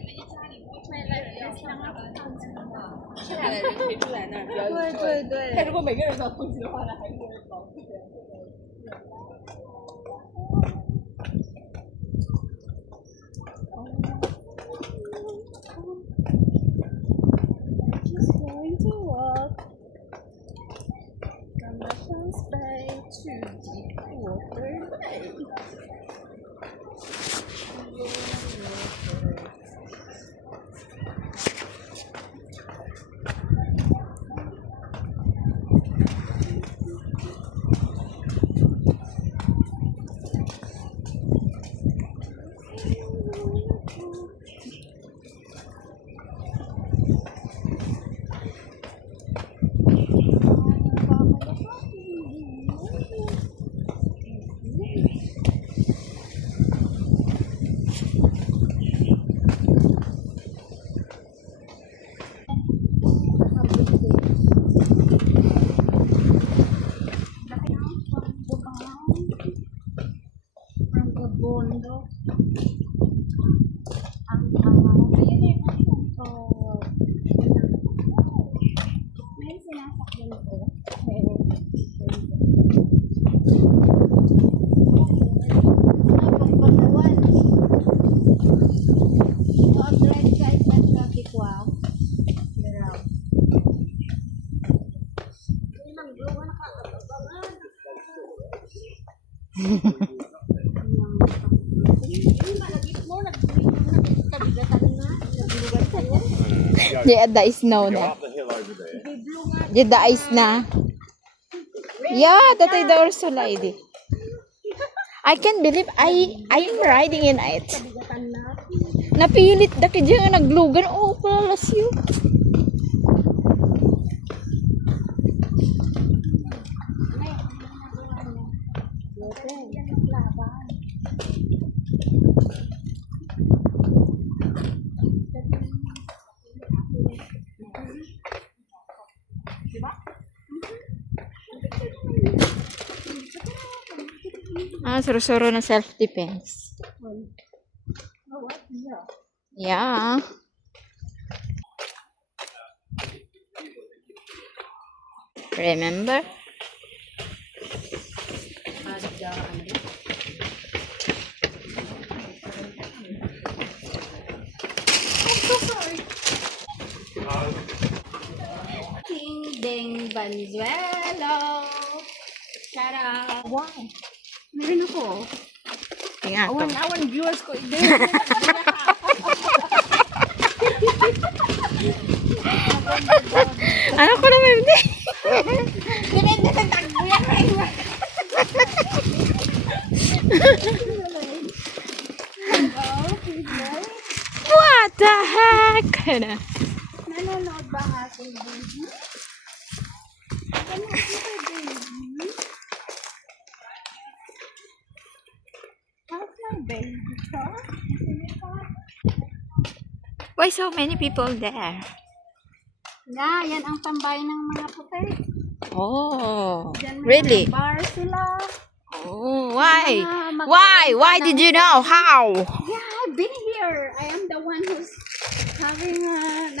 剩下的人可以住在那儿，比较对对对。但如果每个人都要通知的话，那还是保护的。Just going to walk from Russian's Bay to Deepwater Bay. Bondo. Ayun ko. May sinasakyan ko. Pagpatuan. Drive guys at traffic wow. Garaw. Ayun ang gawa nakakababangan. The is snow na. The ice na. Yeah, that is the Ursula ID. I can't believe I am riding in it. Napilit daki diyan nga naglugan. Oh, palas you. Suro-suro na self-defense. Yeah. Remember? King Deng Banzuelo. Shout out. Wow. Meron ako. Tingnan to. Awan viewers ko. Ano ko naman hindi? Depende sa tagbo yan. What the heck? Nanonood ba ang aking baby? Nanonood ba baby? How's my baby, huh? Why so many people there? Yeah, yan ang tambay ng mga puti. Oh, Diyan may really? mga bar sila. Oh, why? Why? Why did you know? How? Yeah, I've been here. I am the one who's having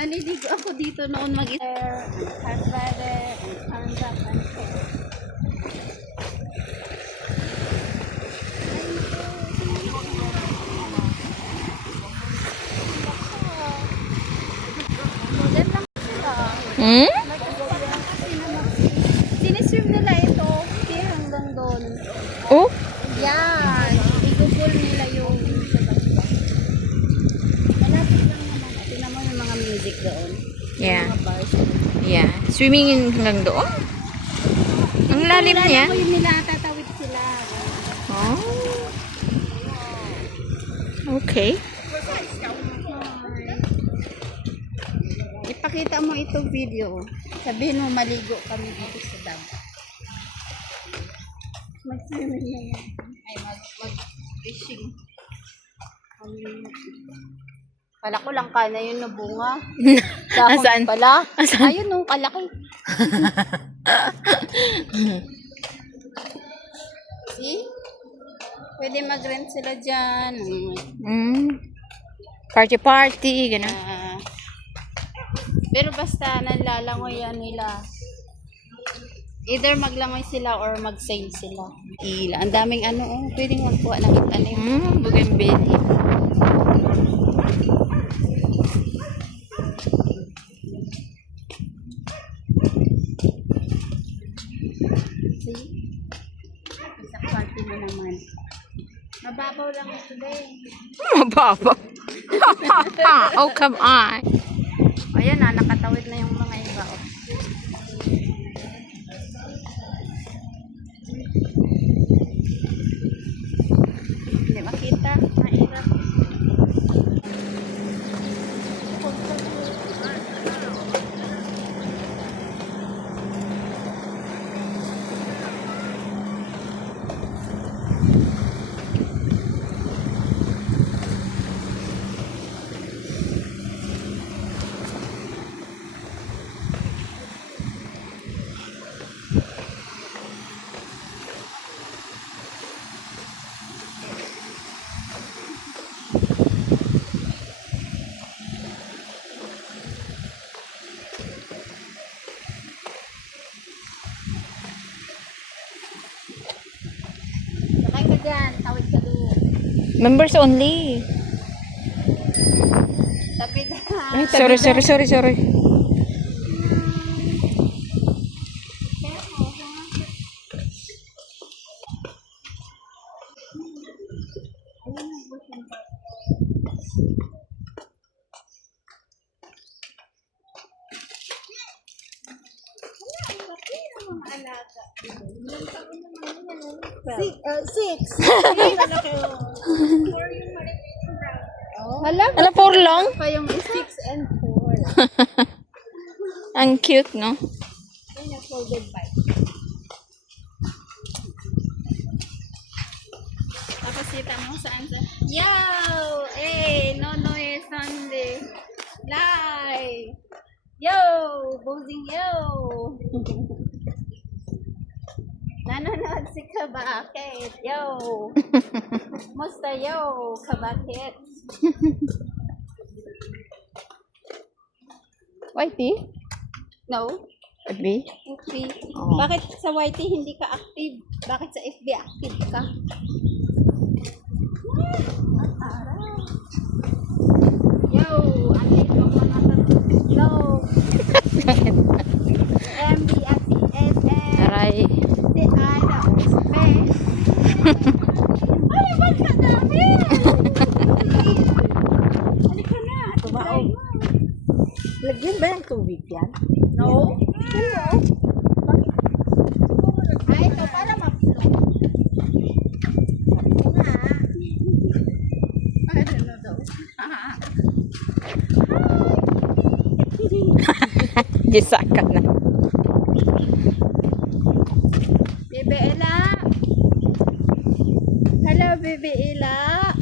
naliligo ako dito noon mag-isip. Hot weather, and thumbs up, and care. Diyan lang sila. Hmm? Siniswim nila ito. Okay, hanggang doon. Oh? Yan. Igugol nila yung malapit lang naman. Tingnan mo yung mga music doon. Yeah. Mga bars. Yeah. Swimming hanggang doon? Ang lalim niya? Kilala ko yung nila, tatawid sila. Oh. Okay. Ipakita mo itong video. Sabihin mo maligo kami dito sa dam. Mag-swimming na yan. Ay, mag-fishing. Kala ko lang kana yun na bunga. Dahon Asan? pala. Asan? Ayun nung kalaki. See? Pwede mag-rent sila dyan. Mm. Party, gano'n. Pero basta nalalangoy yan nila. Either maglangoy sila or mag-sail sila. Ang daming pwedeng magkuha ng tanim. Bougainvillea. See? Isang party mo naman. Mababaw lang ito eh. Mababa. Oh, come on. Ayan na, nakatawid na yung mga iba. Oh. Hindi makita. Mahirap. Sakay ka dyan. Tawid ka doon. Members only. Tapid na. Ay, sorry. Hala, Ano, for long? pa yung 6 and 4. Ang cute, no? Yan yung folded bike. Tapos kita mo saan sa... Yo! Nonoy Sunday. Live! Yo! Bozing yo! Nanonood si Kabakit. Yo! Musta yo, Kabakit? Whitey? No? FB? FB. Oo. Bakit sa YT hindi ka active? Bakit sa FB active ka? Yo! Andito ang mga tatlo. MB at CSM. Aray. Si Ana Ospe. Ay, ba't ka dami? Halika na. Tumaog. Lagyan ba ng tubig yan? No? Ay, ito para ma-flow. I don't know daw. Gisa ka na. Bebe Ella. Hello, Bebe Ella.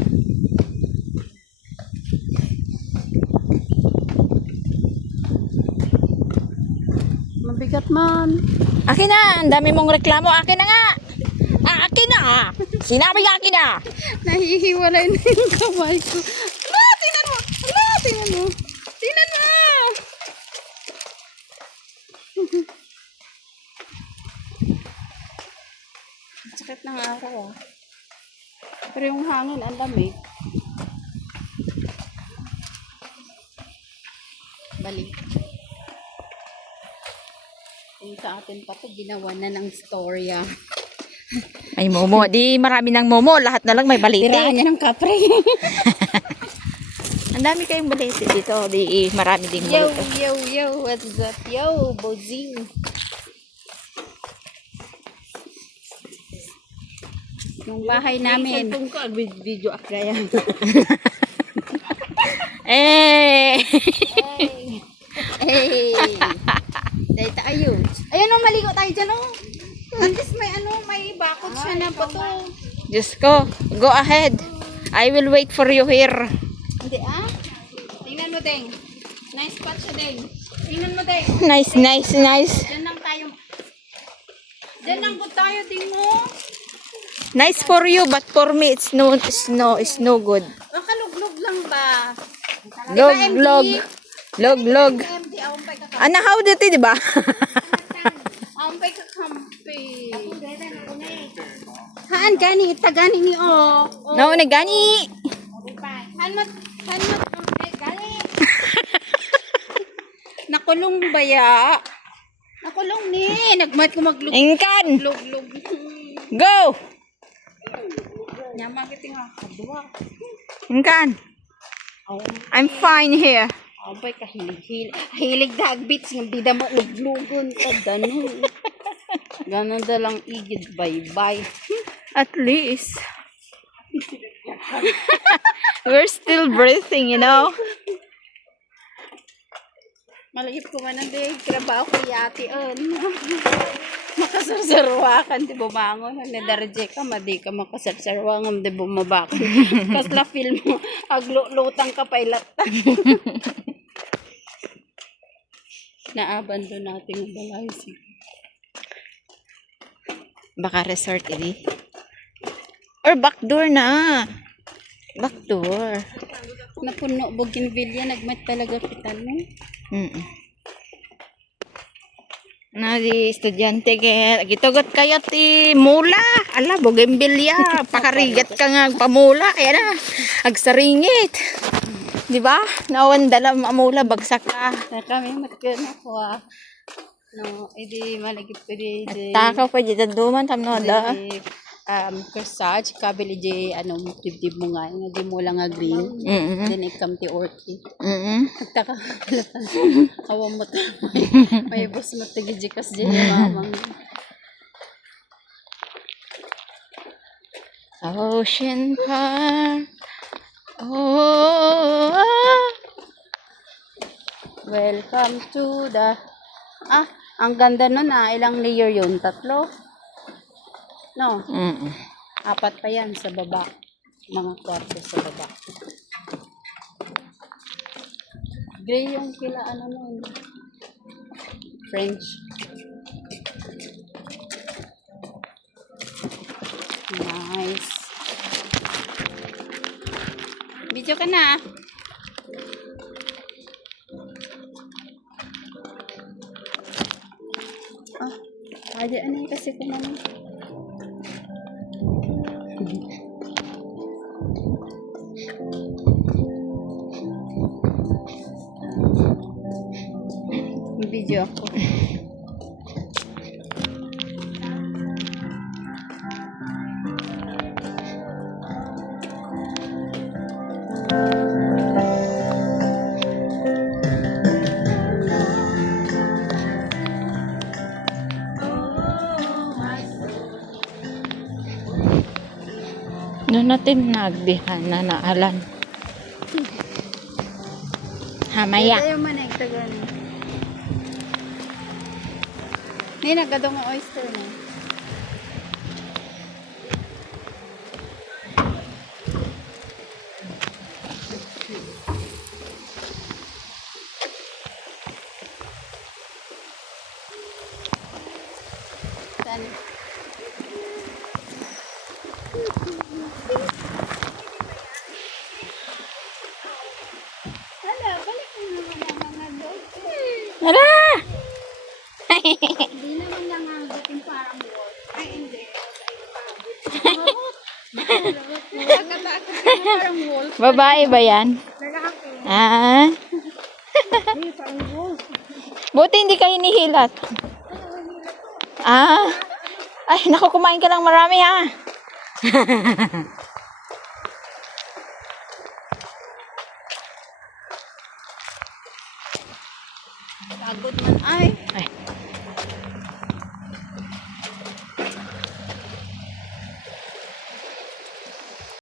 Mabigat man. Akin na! Ang dami mong reklamo. Akin na nga! Akin na! Sinabi akin na! Nahihiwalay na yung kamay ko. Ala, tingnan mo! Ala, tingnan mo! Tingnan mo! Sakit ng araw ah. Pero yung hangin, ang lamig. Balik. Yung sa atin pa to, ginawa na ng storya. May momo. Di marami ng momo. Lahat na lang may balite. Tirahan niya ng kapre. Ang dami kayong balite dito. Di marami ding Yo, balite. yo, what's up? Yo, Bozing. Yung bahay namin. Kung ko, video ako yan. Eh! Hey! Dahil tayo. Ayan o, maligo tayo dyan o. At least may bakod siya na po to. Diyos ko. Go ahead. I will wait for you here. Hindi ah. Tingnan mo, Deng. Nice spot siya, Deng. Tingnan mo, Deng. Nice. Diyan lang tayo. Diyan lang po tayo, Deng mo. Nice for you, but for me, it's no good. Nakaluglog lang ba? Log, log. Log, log. Ana, how dito, di ba? Ampay ka kampi. Haan gani, itagani ni o. No, nagani. Hanmat gani. Nakulong baya. Nakulong ni. Nagmat ko maglug. Ingkan. Lug. Go. Nyamagiting ako. Dua. Ingkan. I'm fine here. Ampay ka hilig dagbits ng bida mo luglugon ka dano. Ganon da lang igid bye-bye. At least. We're still breathing, you know? Malagip ko man ang day, trabaho ko yati makasarsarwakan, di bumangon. Nadarje ka, madi ka makasarsarwakan, di bumabakan. Kasla film mo, aglutang ka pa ilatan. Naabando natin ang balay. Baka resort ini. Or backdoor na. Backdoor. Napuno Bougainvillea, nagmat talaga kita no? Na di estudyante kaya gitugot kayo ti mula. Ala, Bougainvillea. Pakarigat ka nga pamula. Kaya na, agsaringit. Di ba? Nawan dala mamula, bagsak ka. Na kami matkan ako no, edi malagip ko di. Takaw pa dito duman, tamno da. Corsage, kabili di, dibdib mo nga, di mo lang nga green. Then ikam ti orchid. Nagtaka kalatan. Awang mo may bus mo tigijikas di mamang. Ocean Park. Oh. Welcome to the... ang ganda nun ilang layer yun? 3? No? 4 pa yan sa baba. Mga kwarto sa baba. Gray yung kila nun. French. Nice. Video ka na. Ada ano kasi ko naman. Video ako. Doon natin nagbihan na naalan. Hamaya. Ito yung manay tagan. May nagadong oyster na. Saan? Hala, balik mo naman ang mga dog. Hala! Hindi naman lang ang dating parang wolf. Ay, hindi. Nagkatakot ka parang wolf. Babae ba yan? Lalaki. Ah? Hindi, parang wolf. Buti hindi ka hinihilat. Ah? Ay, naku, kumain ka lang marami ha. Pagod man ay. Ay,